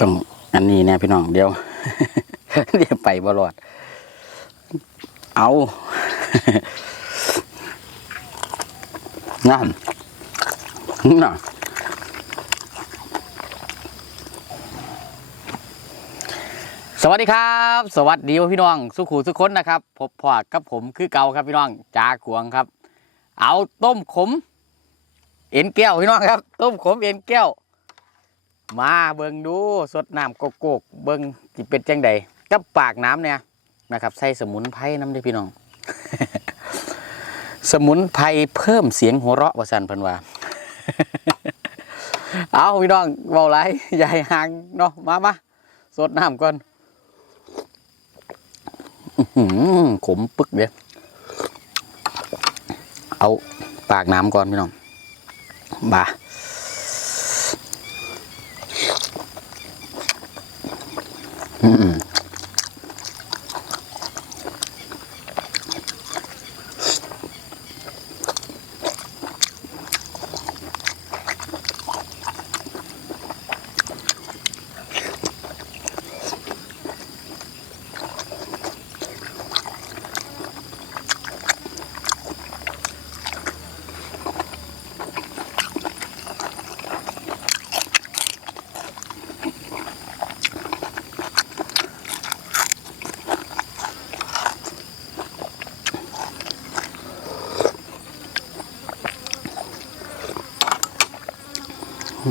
ต้องอันนี้เนี่ยพี่น้องเดี๋ยวเดี๋ยวไปบรอด เอานั่นน่ะสวัสดีครับ สวัสดีพี่น้อง สุขูสุขคนนะครับพบพอดกับผมคือเก่าครับพี่น้องจ่าขวงครับ เอาต้มขม เอ็นแก้วพี่น้องครับ ต้มขมเอ็นแก้ว มาเบิงดูสดน้ำโกโกกเบิงจิเป็นจังใดกับปากน้ำเนี่ยนะครับใส่สมุนไพรน้ำเด้พี่น้อง สมุนไพรเพิ่มเสียงหัวเราะว่าสันพันวาเอาพี่น้องเบาไรใหญ่หางเนาะมามาสดน้ำก่อนอขมปึกเดียวเอาปากน้ำก่อนพี่น้องบา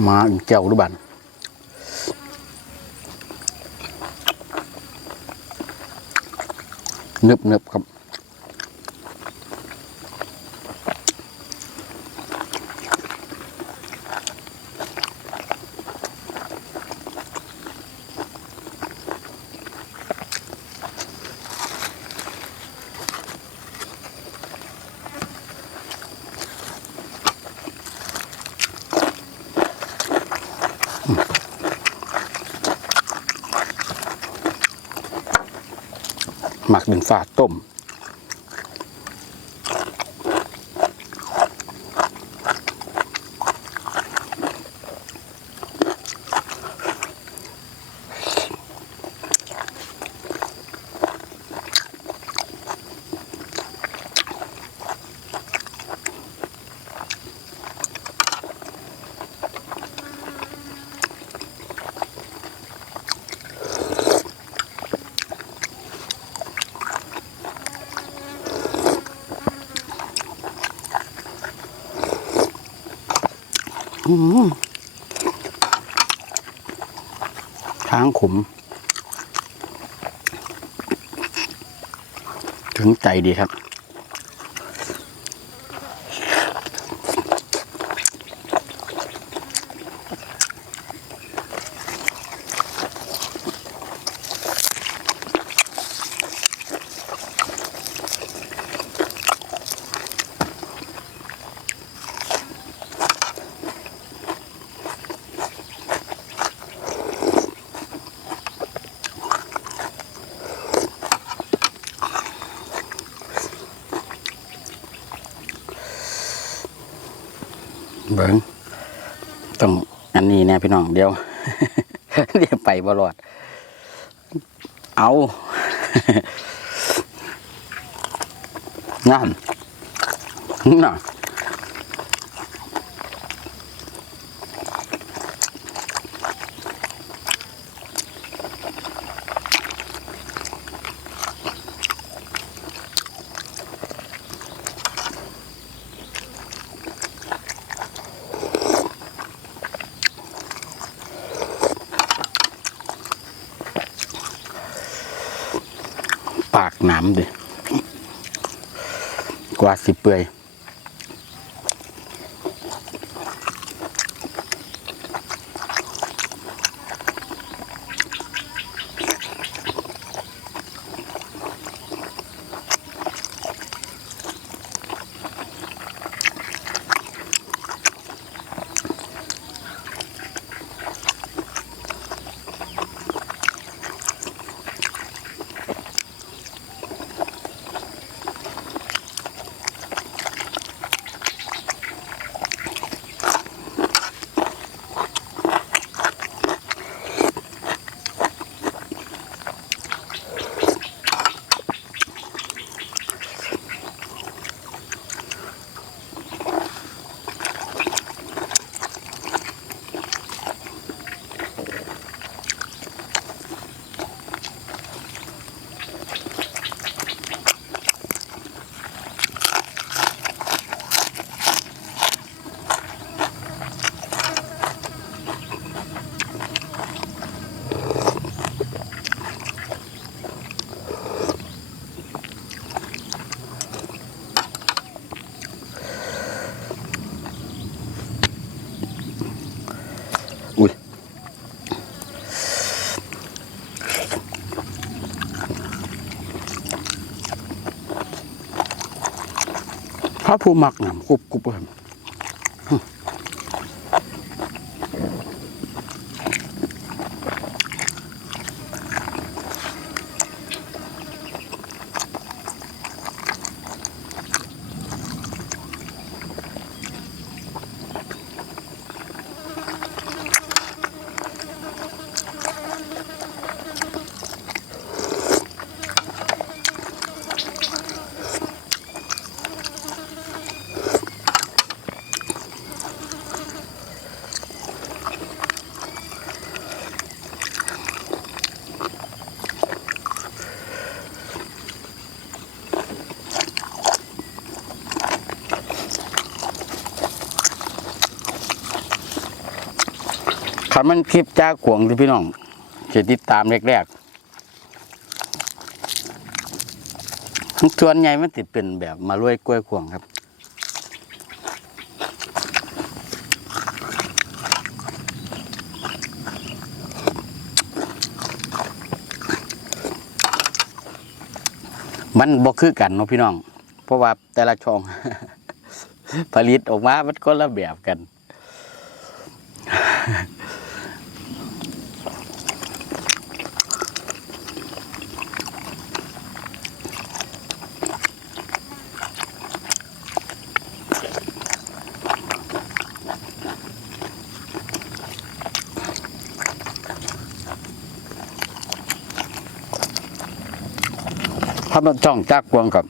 มาอีกแก้วหรือบันนึบนึบครับ ฝาดต้ม ช้างขมถึงใจดีครับ เบิ้งต้องอันนี้เนี่ยพี่น้องเดียวเดี๋ยวไปบรอด เอานั่นน่ะ ปากหน้ำดิกว่าสิเปื่อย พระผู้มักนำกรุบกรุบครับ ขันมันคลิปจ้ากวงที่พี่น้องเขียติดตามแรกๆส่วนใหญ่มันติดเป็นแบบมาลวยกล้วยขวงครับมันบ่คือกันเนาะพี่น้อง เพราะว่าแต่ละช่อง ผลิตออกมา มันก็ละแบบกัน ถ้ามันจ้องจักกวงกับ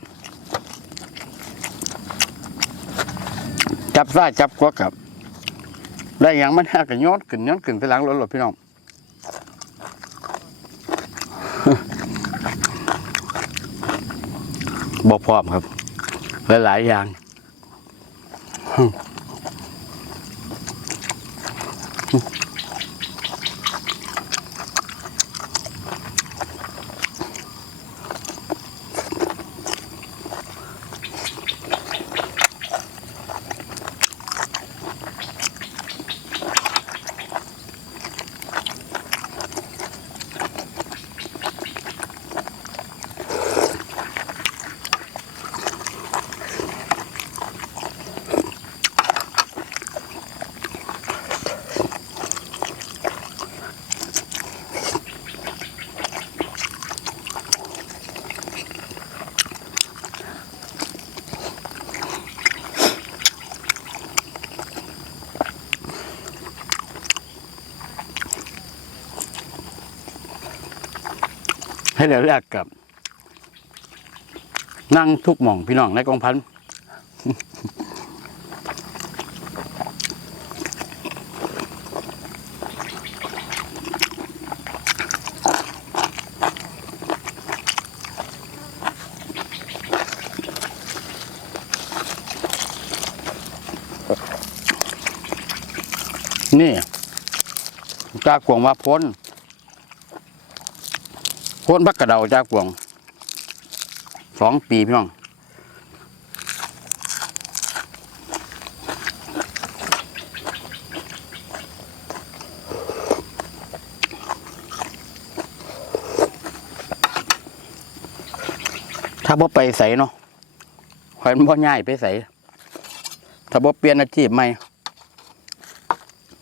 จับซ้ายจับขวกับ ได้อย่างมันหากันย้อนขึ้นย้อนขึ้นไปหลังรถหรอพี่น้องบอพร้อมครับ หลาย ๆ อย่าง ให้เดี๋ยวแรกกับ นั่งทุกหม่องพี่น้องในกองพันนี่กล้ากวงมาพ้น พ้นพักกระเดาจากกวงสองปีพี่น้องถ้าบ่ไปใส่เนาะข่อยมันบ่ง่ายไปใส่ถ้าบ่เปลี่ยนอาชีพใหม่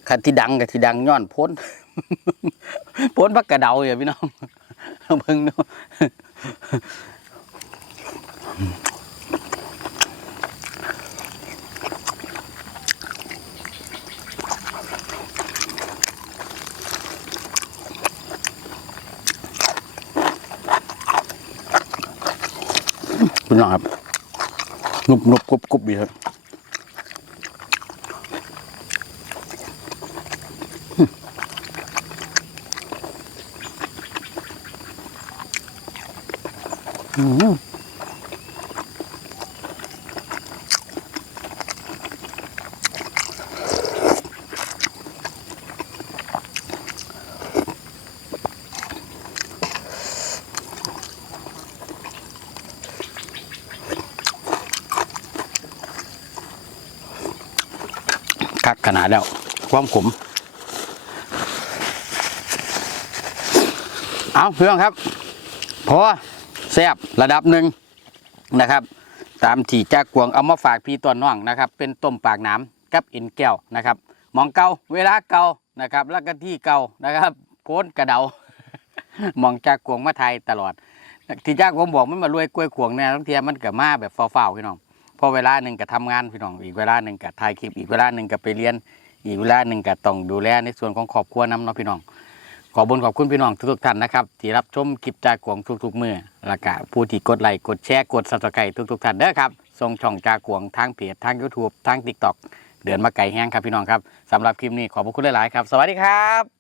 คันที่ดังกับที่ดังย้อนพ้น พ้นพักกระเดาอย่าพี่น้อง เบิ่งดูคุณน้องครับนุบนุบกรุบกรุบดีครับ คักขนาดแล้ว ความขมเอาเพื่อนครับ พอ แซบระดับหนึ่งนะครับ ตามที่จากกวงเอามาฝากพี่ตัวน้องนะครับ เป็นต้มปากน้ำกับเอ็นแก้วนะครับมองเก่าเวลาเก่านะครับแล้วก็ที่เก่านะครับโพ้นกระเดามองจากกวงมาไทยตลอด ที่จากผมบอกมันมารวยกล้วยขวงเนี่ยทั้งเทียมันกับมาแบบเฝ้าๆพี่น้องพอเวลาหนึ่งก็ทำงานพี่น้องอีกเวลาหนึ่งก็ถ่ายคลิปอีกเวลาหนึ่งก็ไปเรียน อีกเวลาหนึ่งก็ต้องดูแลในส่วนของครอบครัวน้ำเนาะพี่น้อง ขอบุญขอบคุณพี่น้องทุกๆท่านนะครับที่รับชมคลิปจากกวงทุกๆมือและกะผู้ที่กดไลค์กดแชร์กดซับสไครต์ทุกๆท่านเด้อครับส่งช่องจากกวงทางเพจทาง YouTube ทาง TikTok เดือนมาไก่แห้งครับพี่น้องครับสำหรับคลิปนี้ขอบพระคุณหลายๆครับ สวัสดีครับ